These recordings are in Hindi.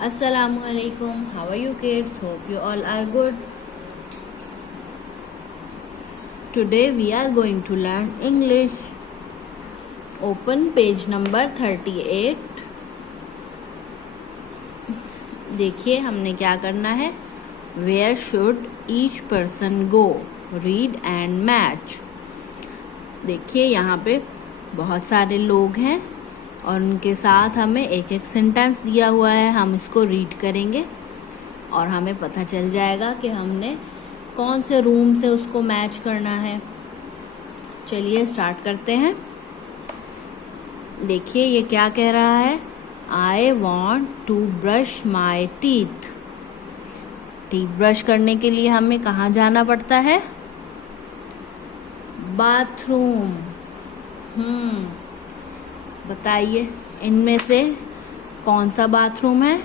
Assalamualaikum. How are you kids? Hope you all are good. Today we are going to learn English. Open page number 38. देखिए हमने क्या करना है. Where should each person go? Read and match. देखिए यहाँ पे बहुत सारे लोग हैं और उनके साथ हमें एक एक सेंटेंस दिया हुआ है. हम इसको रीड करेंगे और हमें पता चल जाएगा कि हमने कौन से रूम से उसको मैच करना है. चलिए स्टार्ट करते हैं. देखिए ये क्या कह रहा है. I want to brush my teeth. Teeth brush करने के लिए हमें कहाँ जाना पड़ता है. बाथरूम. बताइए इनमें से कौन सा बाथरूम है.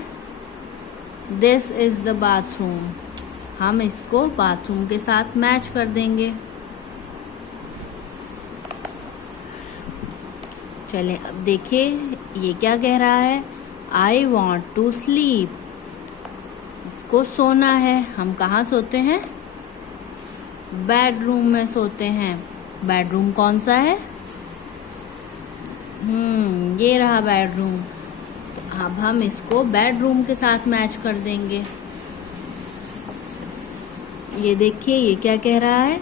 This is the bathroom. हम इसको बाथरूम के साथ मैच कर देंगे. चलें अब देखिए ये क्या कह रहा है. I want to sleep. इसको सोना है. हम कहाँ सोते हैं. बेडरूम में सोते हैं. बेडरूम कौन सा है. ये रहा बेडरूम. तो अब हम इसको बेडरूम के साथ मैच कर देंगे. ये देखिए ये क्या कह रहा है.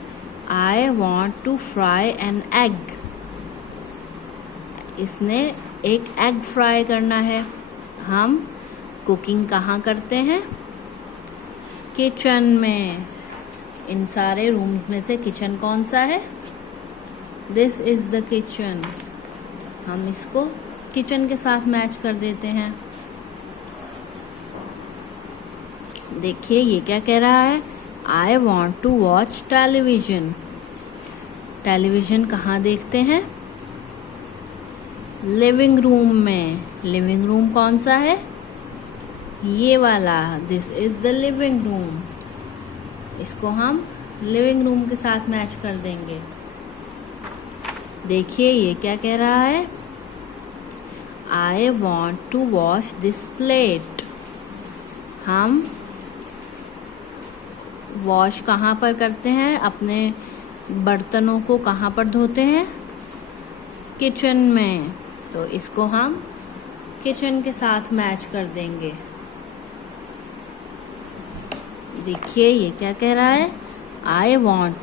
I want to fry an egg. इसने एक एग फ्राई करना है. हम कुकिंग कहाँ करते हैं. किचन में. इन सारे रूम्स में से किचन कौन सा है. This is the kitchen. हम इसको किचन के साथ मैच कर देते हैं. देखिए ये क्या कह रहा है. I want to watch television. Television कहाँ देखते हैं. लिविंग रूम में. लिविंग रूम कौन सा है. ये वाला. This is the living room. इसको हम लिविंग रूम के साथ मैच कर देंगे. देखिए ये क्या कह रहा है. I want to wash this plate. हम वॉश कहाँ पर करते हैं. अपने बर्तनों को कहाँ पर धोते हैं. किचन में. तो इसको हम किचन के साथ मैच कर देंगे. देखिए ये क्या कह रहा है. I want